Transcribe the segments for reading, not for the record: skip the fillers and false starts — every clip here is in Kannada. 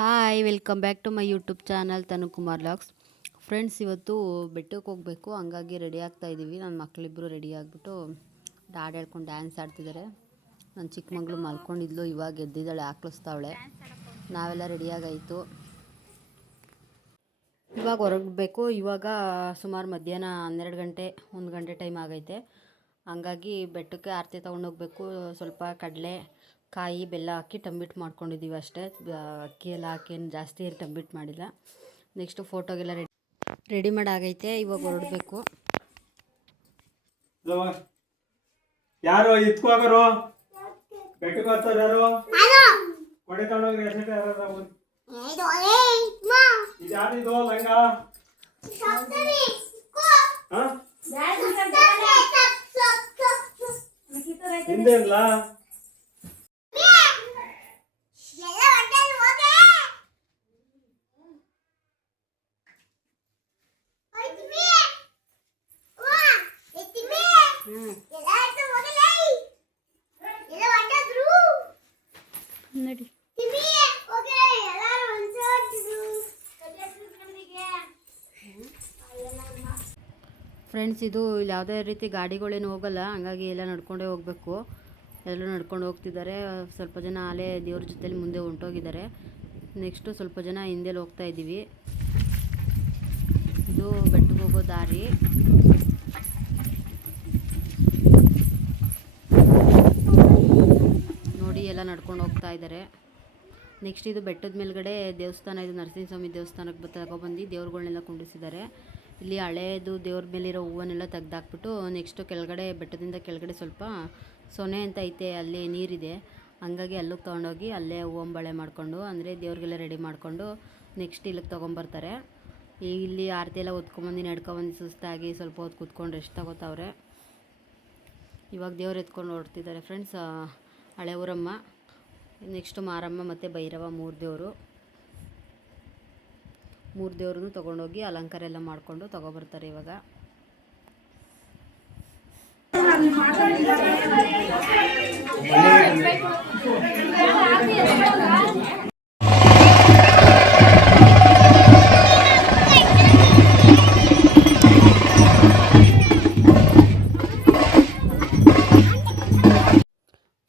Hi welcome back to my YouTube channel Tanukumar logs. Friends, ಇವತ್ತು ಬೆಟ್ಟಕ್ಕೆ ಹೋಗಬೇಕು, ಹಂಗಾಗಿ ರೆಡಿ ಆಗ್ತಾ ಇದ್ದೀವಿ. ನನ್ನ ಮಕ್ಕಳಿಬ್ಬರು ರೆಡಿ ಆಗಿಬಿಟ್ಟು ಹಾಡು ಹೇಳ್ಕೊಂಡು ಡ್ಯಾನ್ಸ್ ಆಡ್ತಿದ್ದಾರೆ. ನನ್ನ ಚಿಕ್ಕ ಮಗಳು ಮಲ್ಕೊಂಡಿದ್ಲು, ಇವಾಗ ಎದ್ದಿದ್ದಾಳೆ, ಹಾಕ್ಲಿಸ್ತಾವಳೆ. ನಾವೆಲ್ಲ ರೆಡಿಯಾಗಾಯಿತು, ಇವಾಗ ಹೊರಡಬೇಕು. ಇವಾಗ ಸುಮಾರು ಮಧ್ಯಾಹ್ನ 12 ಗಂಟೆ 1 ಗಂಟೆ ಟೈಮ್ ಆಗೈತೆ. ಹಂಗಾಗಿ ಬೆಟ್ಟಕ್ಕೆ ಆರತಿ ತೊಗೊಂಡೋಗ್ಬೇಕು. ಸ್ವಲ್ಪ ಕಡಲೆ ಕಾಯಿ ಬೆಲ್ಲ ಹಾಕಿ ಟಂಬಿಟ್ಟು ಮಾಡ್ಕೊಂಡಿದ್ದೀವಿ ಅಷ್ಟೇ. ಅಕ್ಕಿ ಎಲ್ಲ ಹಾಕಿ ಏನು ಜಾಸ್ತಿ ಟಂಬಿಟ್ಟು ಮಾಡಿಲ್ಲ. ನೆಕ್ಸ್ಟು ಫೋಟೋಗೆಲ್ಲ ರೆಡಿ ಮಾಡಾಗೈತೆ, ಇವಾಗ ಹೊರಡಬೇಕು. ಯಾರು ಇತ್ಕೋಗರು ಬೆಟ್ಟಕ್ಕೆ ಹೋಗ್ತಾರೆ? ಯಾರು ಕೊಡೆ ತಗೊಂಡೋಗ್ರಿ? ಎಷ್ಟೇ ಇದ್ಯಾರಿದು ಲಂಗ? ಹಿಂದೆ ಇಲ್ಲ ನಡಿ. ಫ್ರೆಂಡ್ಸ್, ಇದು ಇಲ್ಲಿ ಯಾವುದೇ ರೀತಿ ಗಾಡಿಗಳೇನು ಹೋಗಲ್ಲ, ಹಂಗಾಗಿ ಎಲ್ಲ ನಡ್ಕೊಂಡೇ ಹೋಗಬೇಕು. ಎಲ್ಲರೂ ನಡ್ಕೊಂಡು ಹೋಗ್ತಿದ್ದಾರೆ. ಸ್ವಲ್ಪ ಜನ ಅಲ್ಲೇ ದೇವ್ರ ಜೊತೆಲಿ ಮುಂದೆ ಹೊಂಟೋಗಿದ್ದಾರೆ. ನೆಕ್ಸ್ಟು ಸ್ವಲ್ಪ ಜನ ಹಿಂದೆಲ್ಲಿ ಹೋಗ್ತಾ ಇದ್ದೀವಿ. ಇದು ಬೆಟ್ಟಕ್ಕೆ ಹೋಗೋ ದಾರಿ. ನೋಡಿ, ಎಲ್ಲ ನಡ್ಕೊಂಡು ಹೋಗ್ತಾ ಇದ್ದಾರೆ. ನೆಕ್ಸ್ಟ್ ಇದು ಬೆಟ್ಟದ ಮೇಲ್ಗಡೆ ದೇವಸ್ಥಾನ, ಇದು ನರಸಿಂಹಸ್ವಾಮಿ ದೇವಸ್ಥಾನಕ್ಕೆ ತಗೊಬಂದು ದೇವ್ರುಗಳನ್ನೆಲ್ಲ ಕುಂಡಿಸಿದ್ದಾರೆ. ಇಲ್ಲಿ ಹಳೇದು ದೇವ್ರ ಮೇಲಿರೋ ಹೂವನ್ನೆಲ್ಲ ತೆಗ್ದಾಕ್ಬಿಟ್ಟು ನೆಕ್ಸ್ಟು ಕೆಳಗಡೆ, ಬೆಟ್ಟದಿಂದ ಕೆಳಗಡೆ ಸ್ವಲ್ಪ ಸೊನೆ ಅಂತ ಐತೆ, ಅಲ್ಲಿ ನೀರಿದೆ. ಹಂಗಾಗಿ ಅಲ್ಲಿಗೆ ತೊಗೊಂಡೋಗಿ ಅಲ್ಲೇ ಹೂವಂಬಳೆ ಮಾಡಿಕೊಂಡು, ಅಂದರೆ ದೇವ್ರಿಗೆಲ್ಲ ರೆಡಿ ಮಾಡಿಕೊಂಡು ನೆಕ್ಸ್ಟ್ ಇಲ್ಲಿಗೆ ತೊಗೊಂಬರ್ತಾರೆ. ಇಲ್ಲಿ ಆರತಿ ಎಲ್ಲ ಹೊತ್ಕೊಂಬಂದು ನಡ್ಕೊಬಂದು ಸುಸ್ತಾಗಿ ಸ್ವಲ್ಪ ಹೊತ್ತು ಕೂತ್ಕೊಂಡು ರೆಸ್ಟ್ ತಗೋತಾವ್ರೆ. ಇವಾಗ ದೇವ್ರು ಎತ್ಕೊಂಡು ಹೊರಡ್ತಿದ್ದಾರೆ ಫ್ರೆಂಡ್ಸ್. ಹಳೆ ಊರಮ್ಮ, ನೆಕ್ಸ್ಟು ಮಾರಮ್ಮ ಮತ್ತು ಭೈರವ, ಮೂರು ದೇವ್ರನ್ನೂ ತೊಗೊಂಡೋಗಿ ಅಲಂಕಾರ ಎಲ್ಲ ಮಾಡಿಕೊಂಡು ತೊಗೊಬರ್ತಾರೆ ಇವಾಗ.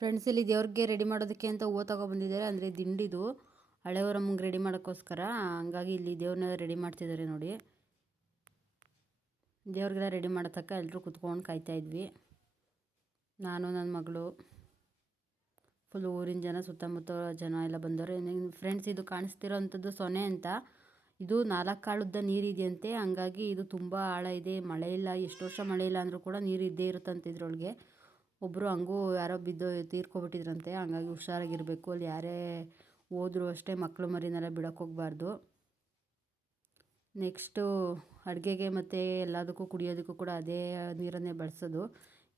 ಫ್ರೆಂಡ್ಸ್, ಇಲ್ಲಿ ದೇವ್ರಿಗೆ ರೆಡಿ ಮಾಡೋದಕ್ಕೆ ಅಂತ ಹೂವು ತೊಗೊಬಂದಿದ್ದಾರೆ. ಅಂದರೆ ದಿಂಡಿದು ಹಳೆಯವರಮ್ಮಗೆ ರೆಡಿ ಮಾಡೋಕ್ಕೋಸ್ಕರ. ಹಂಗಾಗಿ ಇಲ್ಲಿ ದೇವ್ರನ್ನೆಲ್ಲ ರೆಡಿ ಮಾಡ್ತಿದ್ದಾರೆ ನೋಡಿ. ದೇವ್ರಿಗೆಲ್ಲ ರೆಡಿ ಮಾಡೋ ತಕ್ಕ ಎಲ್ಲರೂ ಕುತ್ಕೊಂಡು ಕಾಯ್ತಾಯಿದ್ವಿ. ನಾನು, ನನ್ನ ಮಗಳು, ಫುಲ್ ಊರಿನ ಜನ, ಸುತ್ತಮುತ್ತ ಜನ ಎಲ್ಲ ಬಂದವರು. ಫ್ರೆಂಡ್ಸ್, ಇದು ಕಾಣಿಸ್ತಿರೋ ಅಂಥದ್ದು ಸೊನೆ ಅಂತ. ಇದು 4 ಕಾಳುದ್ದ ನೀರಿದೆಯಂತೆ. ಹಂಗಾಗಿ ಇದು ತುಂಬ ಆಳ ಇದೆ. ಮಳೆ ಇಲ್ಲ, ಎಷ್ಟು ವರ್ಷ ಮಳೆ ಇಲ್ಲ ಅಂದರೂ ಕೂಡ ನೀರು ಇದ್ದೇ ಇರುತ್ತಂತೆ ಇದ್ರೊಳಗೆ. ಒಬ್ಬರು ಹಂಗೂ ಯಾರೋ ಬಿದ್ದು ತೀರ್ಕೊಬಿಟ್ಟಿದ್ರಂತೆ. ಹಂಗಾಗಿ ಹುಷಾರಾಗಿರಬೇಕು. ಅಲ್ಲಿ ಯಾರೇ ಹೋದರೂ ಅಷ್ಟೇ ಮಕ್ಕಳು ಮರಿನೆಲ್ಲ ಬಿಡೋಕ್ಕೆ ಹೋಗಬಾರ್ದು. ನೆಕ್ಸ್ಟು ಅಡುಗೆಗೆ ಮತ್ತು ಎಲ್ಲದಕ್ಕೂ ಕುಡಿಯೋದಕ್ಕೂ ಕೂಡ ಅದೇ ನೀರನ್ನೇ ಬಳಸೋದು.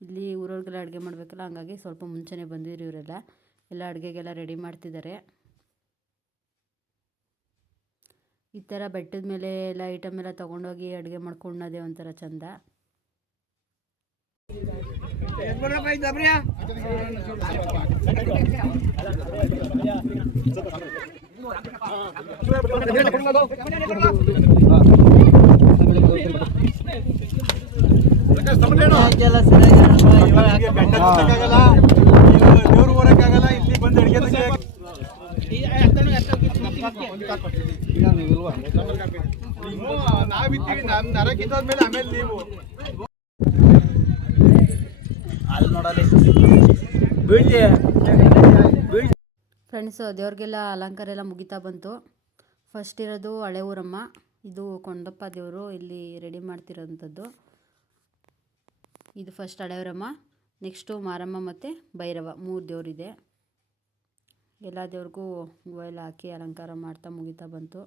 ಇಲ್ಲಿ ಊರವ್ರಿಗೆಲ್ಲ ಅಡುಗೆ ಮಾಡಬೇಕಲ್ಲ, ಹಂಗಾಗಿ ಸ್ವಲ್ಪ ಮುಂಚೆನೇ ಬಂದಿದ್ರು ಇವರೆಲ್ಲ. ಎಲ್ಲ ಅಡುಗೆಗೆಲ್ಲ ರೆಡಿ ಮಾಡ್ತಿದ್ದಾರೆ. ಈ ಥರ ಬೆಟ್ಟದ ಮೇಲೆ ಎಲ್ಲ ಐಟಮ್ ಎಲ್ಲ ತೊಗೊಂಡೋಗಿ ಅಡುಗೆ ಮಾಡ್ಕೊಂಡೋದೇ ಒಂಥರ ಚೆಂದ. ನಾವಿದ್ದೀವಿ, ನಮ್ಮ ನರಕಿದ್ದೋದ್ಮೇಲೆ ಆಮೇಲೆ ನೀವು ಫ್ರೆಂಡ್ಸ್, ದೇವ್ರಿಗೆಲ್ಲ ಅಲಂಕಾರ ಎಲ್ಲ ಮುಗಿತಾ ಬಂತು. ಫಸ್ಟ್ ಇರೋದು ಹಳೆ ಊರಮ್ಮ. ಇದು ಕೊಂಡಪ್ಪ ದೇವರು ಇಲ್ಲಿ ರೆಡಿ ಮಾಡ್ತಿರೋಂಥದ್ದು. ಇದು ಫಸ್ಟ್ ಹಳೆ ಊರಮ್ಮ. ನೆಕ್ಸ್ಟು ಮಾರಮ್ಮ ಮತ್ತು ಭೈರವ, 3 ದೇವರಿದೆ. ಎಲ್ಲ ದೇವ್ರಿಗೂ ಹೂವು ಎಲ್ಲ ಹಾಕಿ ಅಲಂಕಾರ ಮಾಡ್ತಾ ಮುಗಿತಾ ಬಂತು.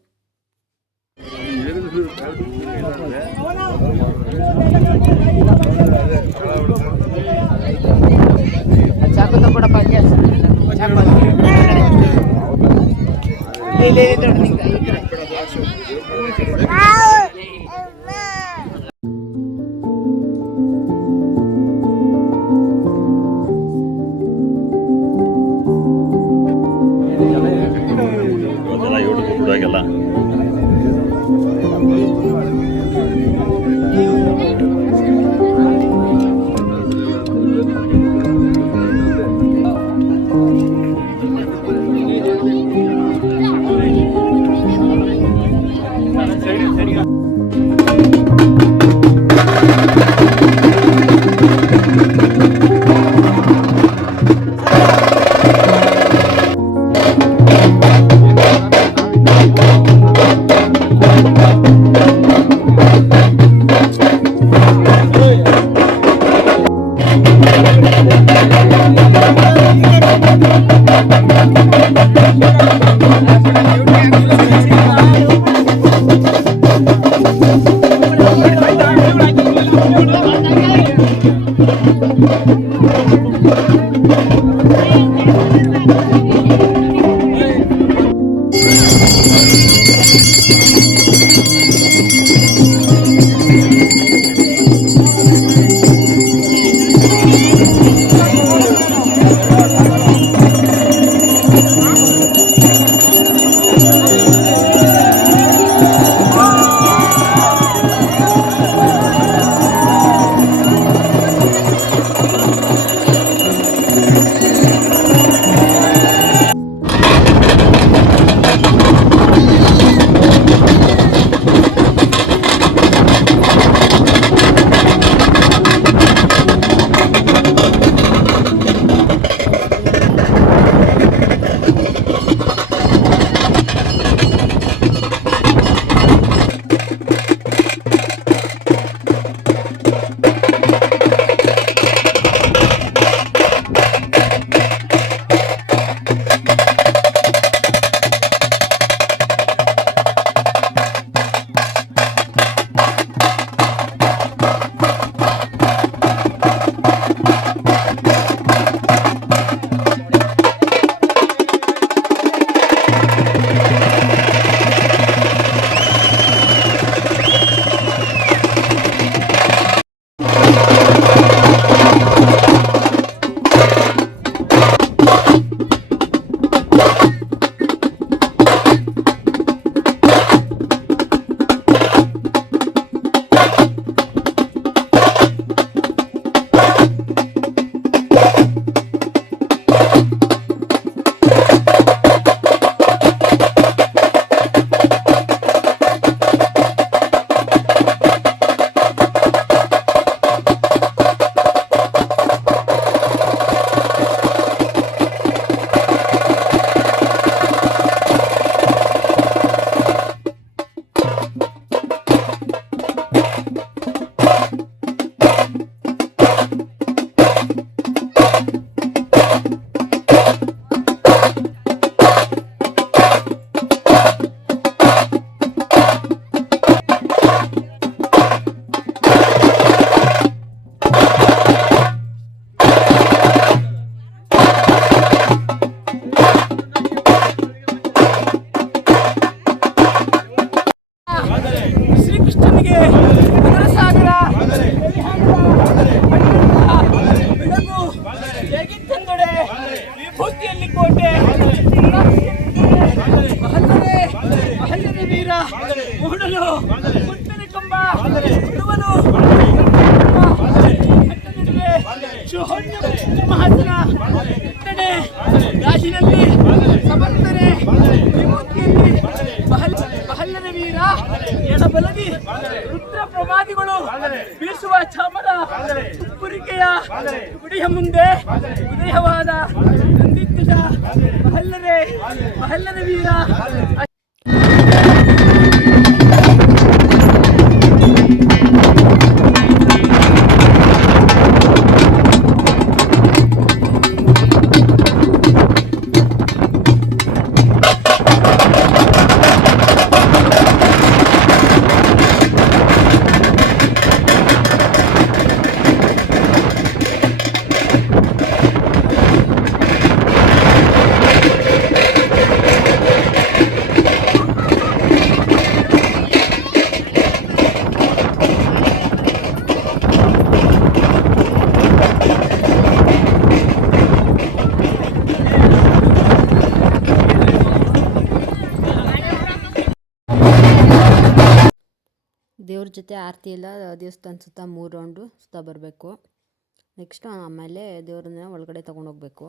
ರುದ್ರ ಪ್ರಮಾದಿಗಳು ಬೀಸುವ ಚಾಮರ ತುಪ್ಪುರಿಕೆಯ ಗುಡಿಯ ಮುಂದೆ ಉದಯವಾದ ನಂದಿದ್ದ ಮಹಲ್ಲರ ವೀರ. ದೇವ್ರ ಜೊತೆ ಆರತಿ ಎಲ್ಲ ದೇವಸ್ಥಾನ ಸುತ್ತ 3 ರೌಂಡು ಸುತ್ತ ಬರಬೇಕು. ನೆಕ್ಸ್ಟ್ ಆಮೇಲೆ ದೇವ್ರನ್ನ ಒಳಗಡೆ ತೊಗೊಂಡೋಗ್ಬೇಕು.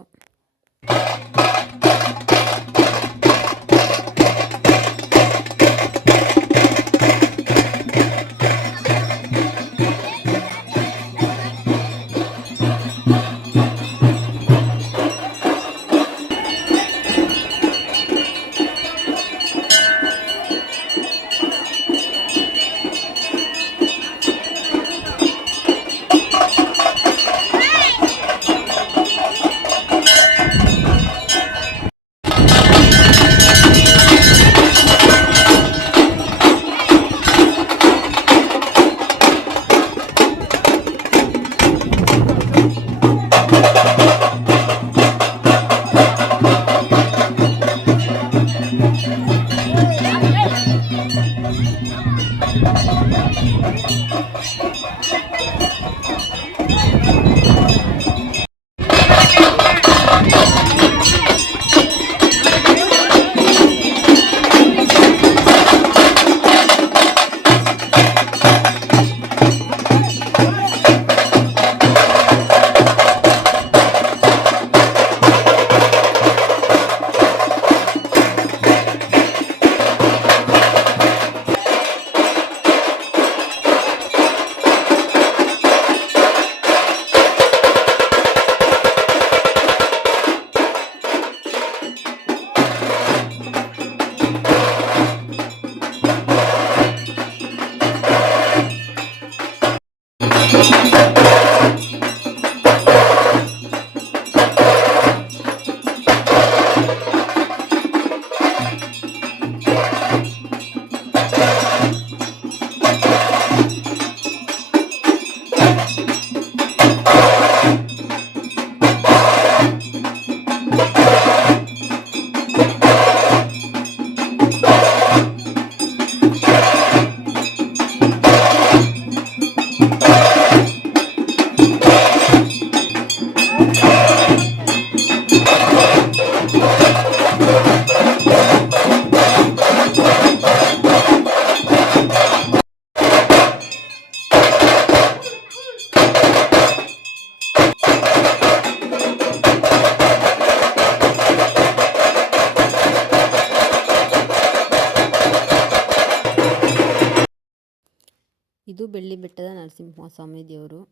ಇದು ಬೆಳ್ಳಿ ಬೆಟ್ಟದ ನರಸಿಂಹಸ್ವಾಮಿ ದೇವರು.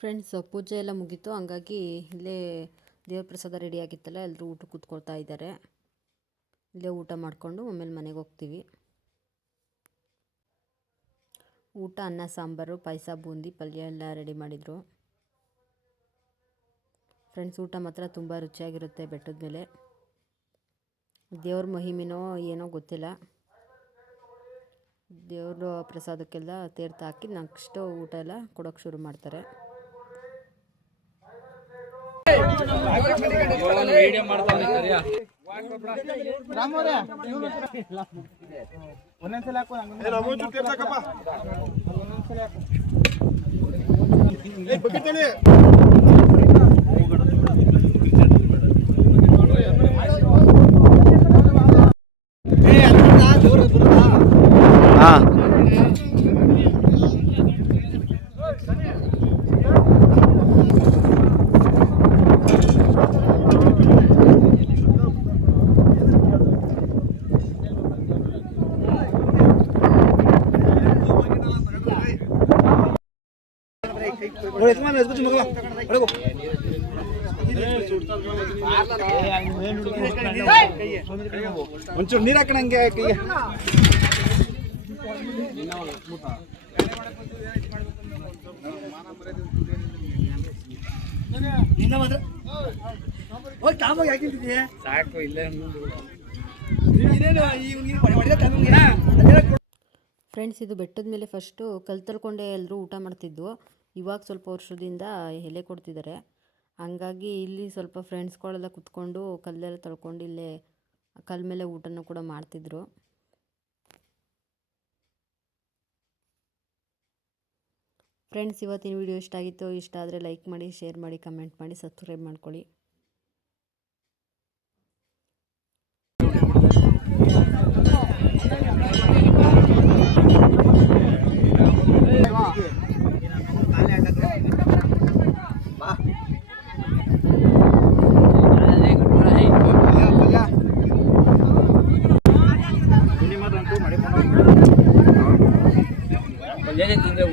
ಫ್ರೆಂಡ್ಸ್, ಪೂಜೆ ಎಲ್ಲ ಮುಗೀತು. ಹಂಗಾಗಿ ಇಲ್ಲೇ ದೇವ್ರ ಪ್ರಸಾದ ರೆಡಿ ಆಗಿತ್ತಲ್ಲ, ಎಲ್ಲರೂ ಊಟ ಕೂತ್ಕೊಳ್ತಾ ಇದ್ದಾರೆ. ಇಲ್ಲೇ ಊಟ ಮಾಡಿಕೊಂಡು ಆಮೇಲೆ ಮನೆಗೆ ಹೋಗ್ತೀವಿ. ಊಟ ಅನ್ನ ಸಾಂಬಾರು, ಪಾಯಸ, ಬೂಂದಿ, ಪಲ್ಯ ಎಲ್ಲ ರೆಡಿ ಮಾಡಿದರು. ಫ್ರೆಂಡ್ಸ್, ಊಟ ಮಾತ್ರ ತುಂಬ ರುಚಿಯಾಗಿರುತ್ತೆ ಬೆಟ್ಟದ ಮೇಲೆ. ದೇವ್ರ ಮಹಿಮೆನೋ ಏನೋ ಗೊತ್ತಿಲ್ಲ. ದೇವ್ರ ಪ್ರಸಾದಕ್ಕೆಲ್ಲ ತೀರ್ಥ ಹಾಕಿ ನೆಕ್ಸ್ಟು ಊಟ ಎಲ್ಲ ಕೊಡೋಕ್ಕೆ ಶುರು ಮಾಡ್ತಾರೆ. ಒಂಚೂರು ನೀರು ಹಾಕಣಂಗೆ ಕೈಗೆ. ಸಾಕು ಇಲ್ಲ. ಫ್ರೆಂಡ್ಸ್, ಇದು ಬೆಟ್ಟದ ಮೇಲೆ ಫಸ್ಟು ಕಲ್ಲು ತಳ್ಕೊಂಡೆ ಎಲ್ಲರೂ ಊಟ ಮಾಡ್ತಿದ್ವು. ಇವಾಗ ಸ್ವಲ್ಪ ವರ್ಷದಿಂದ ಎಲೆ ಕೊಡ್ತಿದ್ದಾರೆ. ಹಂಗಾಗಿ ಇಲ್ಲಿ ಸ್ವಲ್ಪ ಫ್ರೆಂಡ್ಸ್ಗಳೆಲ್ಲ ಕುತ್ಕೊಂಡು ಕಲ್ಲೆಲ್ಲ ತಳ್ಕೊಂಡು ಇಲ್ಲೇ ಕಲ್ಲ ಮೇಲೆ ಊಟನೂ ಕೂಡ ಮಾಡ್ತಿದ್ರು. ಫ್ರೆಂಡ್ಸ್, ಇವತ್ತಿನ ವಿಡಿಯೋ ಇಷ್ಟ ಆಗಿತ್ತು. ಇಷ್ಟ ಆದರೆ ಲೈಕ್ ಮಾಡಿ, ಶೇರ್ ಮಾಡಿ, ಕಮೆಂಟ್ ಮಾಡಿ, ಸಬ್ಸ್ಕ್ರೈಬ್ ಮಾಡ್ಕೊಳ್ಳಿ. ತಿಂದರೆ